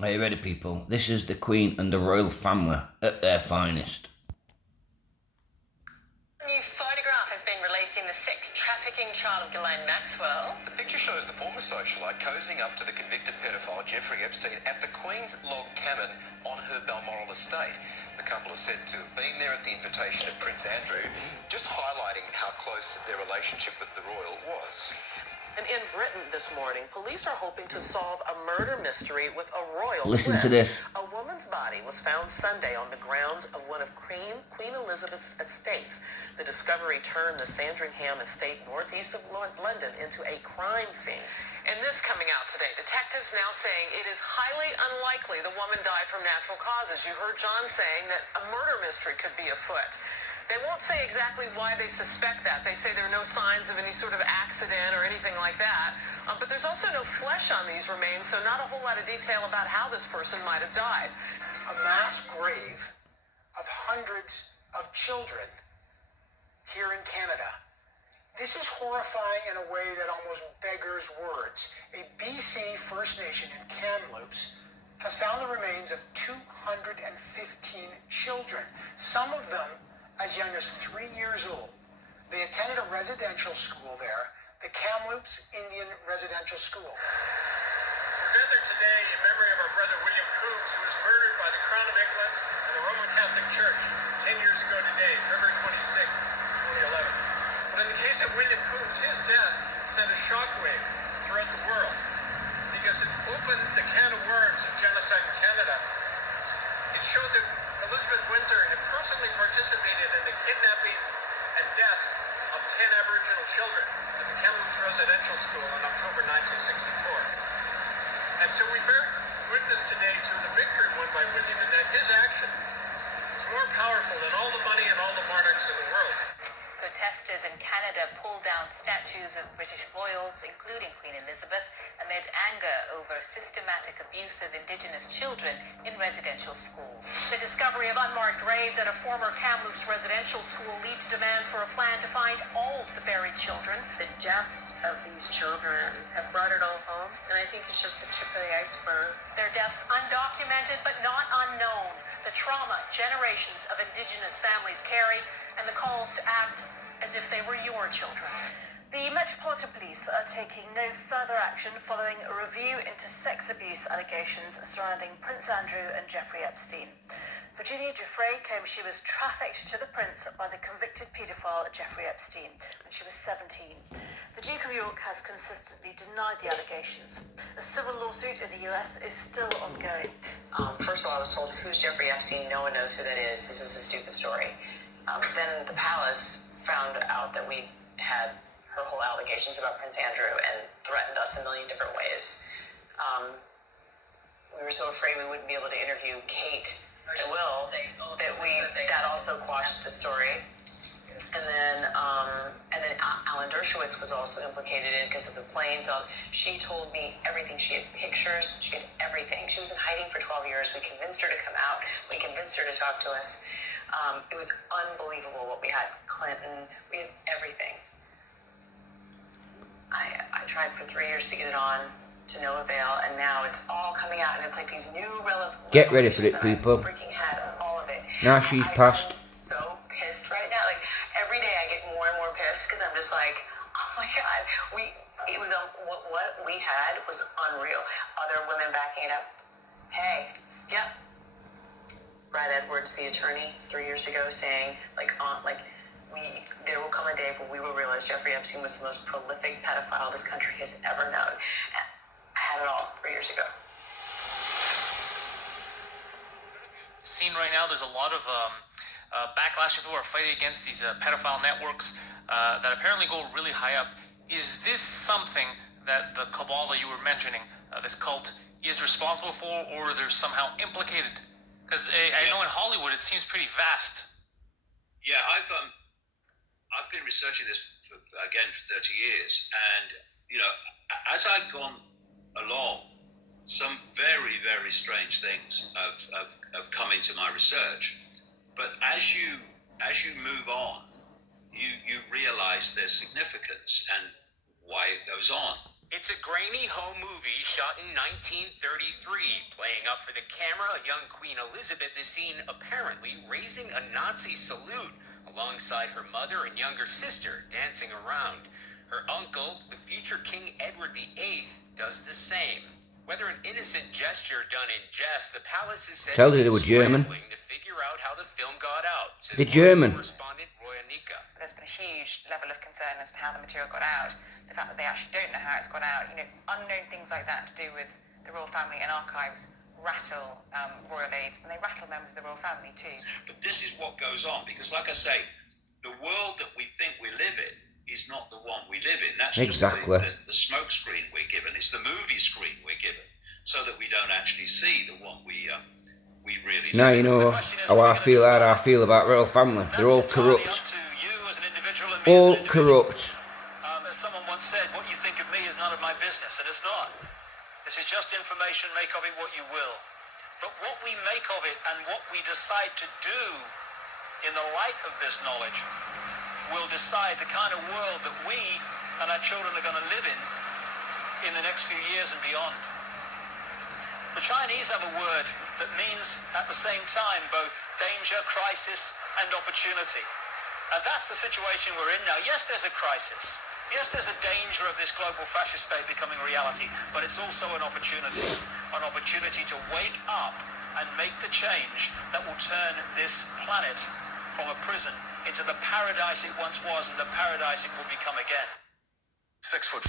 Are you ready, people? This is the Queen and the royal family at their finest. A new photograph has been released in the sex trafficking trial of Ghislaine Maxwell. The picture shows the former socialite cozying up to the convicted pedophile Jeffrey Epstein at the Queen's Log Cabin on her Balmoral estate. The couple are said to have been there at the invitation of Prince Andrew, just highlighting how close their relationship with the royal was. And in Britain this morning, police are hoping to solve a murder mystery with a royal Listen twist. to this. A woman's body was found Sunday on the grounds of one of Queen Elizabeth's estates. The discovery turned the Sandringham estate northeast of London into a crime scene. And this coming out today, detectives now saying it is highly unlikely the woman died from natural causes. You heard John saying that a murder mystery could be afoot. They won't say exactly why they suspect that. They say there are no signs of any sort of accident or anything like that. But there's also no flesh on these remains, so not a whole lot of detail about how this person might have died. A mass grave of hundreds of children here in Canada. This is horrifying in a way that almost beggars words. A BC First Nation in Kamloops has found the remains of 215 children, some of them as young as 3 years old. They attended a residential school there, the Kamloops Indian Residential School. We're gathered today in memory of our brother William Coombs, who was murdered by the Crown of England and the Roman Catholic Church 10 years ago today, February 26, 2011. But in the case of William Coombs, his death sent a shockwave throughout the world because it opened the can of worms of genocide in Canada. It showed that Elizabeth Windsor had personally participated in the kidnapping and death of 10 Aboriginal children at the Kamloops Residential School in October 1964. And so we bear witness today to the victory won by William, and that his action is more powerful than all the money and all the monarchs in the world. Protesters in Canada pulled down statues of British royals, including Queen Elizabeth, amid anger over systematic abuse of Indigenous children in residential schools. The discovery of unmarked graves at a former Kamloops residential school lead to demands for a plan to find all the buried children. The deaths of these children have brought it all home, and I think it's just the tip of the iceberg. Their deaths undocumented but not unknown. The trauma generations of Indigenous families carry, and the calls to act as if they were your children. The Metropolitan Police are taking no further action following a review into sex abuse allegations surrounding Prince Andrew and Jeffrey Epstein. Virginia Giuffre claims she was trafficked to the prince by the convicted paedophile Jeffrey Epstein when she was 17. The Duke of York has consistently denied the allegations. A civil lawsuit in the US is still ongoing. First of all, I was told, who's Jeffrey Epstein? No one knows who that is. This is a stupid story. Then the palace found out that we had her whole allegations about Prince Andrew and threatened us a million different ways. We were so afraid we wouldn't be able to interview Kate and Will that also quashed the story. And then Alan Dershowitz was also implicated in because of the planes. She told me everything. She had pictures. She had everything. She was in hiding for 12 years. We convinced her to come out. We convinced her to talk to us. It was unbelievable what we had. Clinton, we had everything. I tried for 3 years to get it on, to no avail, and now it's all coming out, and it's like these new Get ready for it, people. I freaking had all of it. Now she's passed. I'm so pissed right now. Like, every day I get more and more pissed because I'm just like, oh my God, what we had was unreal. Other women backing it up. Hey, yep. Brad Edwards, the attorney, 3 years ago, saying there will come a day when we will realize Jeffrey Epstein was the most prolific pedophile this country has ever known. And I had it all 3 years ago. Scene right now, there's a lot of backlash. People are fighting against these pedophile networks that apparently go really high up. Is this something that the cabal that you were mentioning, this cult, is responsible for, or they're somehow implicated? Because I know in Hollywood it seems pretty vast. Yeah, I've been researching this for 30 years, and as I've gone along, some very, very strange things have come into my research. But as you move on, you realize their significance and why it goes on. It's a grainy home movie shot in 1933. Playing up for the camera, a young Queen Elizabeth is seen apparently raising a Nazi salute alongside her mother and younger sister dancing around. Her uncle, the future King Edward VIII, does the same. Whether an innocent gesture done in jest, the palace is said Told to you be they were German. scrambling to figure out how the film got out, says They're German. correspondent Roya Nika. There's been a huge level of concern as to how the material got out. The fact that they actually don't know how it's got out. Unknown things like that to do with the royal family and archives rattle royal aides, and they rattle members of the royal family too. But this is what goes on, because like I say, the world that we think we live in is not the one we live in. That's Exactly. just the smoke screen we're given. It's the movie screen we're given, so that we don't actually see the one we really Now live you know how I feel about royal family. They're all corrupt. All corrupt. As someone once said, what you think of me is none of my business, and it's not. This is just information, make of it what you will. But what we make of it and what we decide to do in the light of this knowledge will decide the kind of world that we and our children are going to live in the next few years and beyond. The Chinese have a word that means at the same time both danger, crisis, and opportunity. And that's the situation we're in now. Yes, there's a crisis. Yes, there's a danger of this global fascist state becoming reality, but it's also an opportunity to wake up and make the change that will turn this planet from a prison into the paradise it once was and the paradise it will become again. 6 foot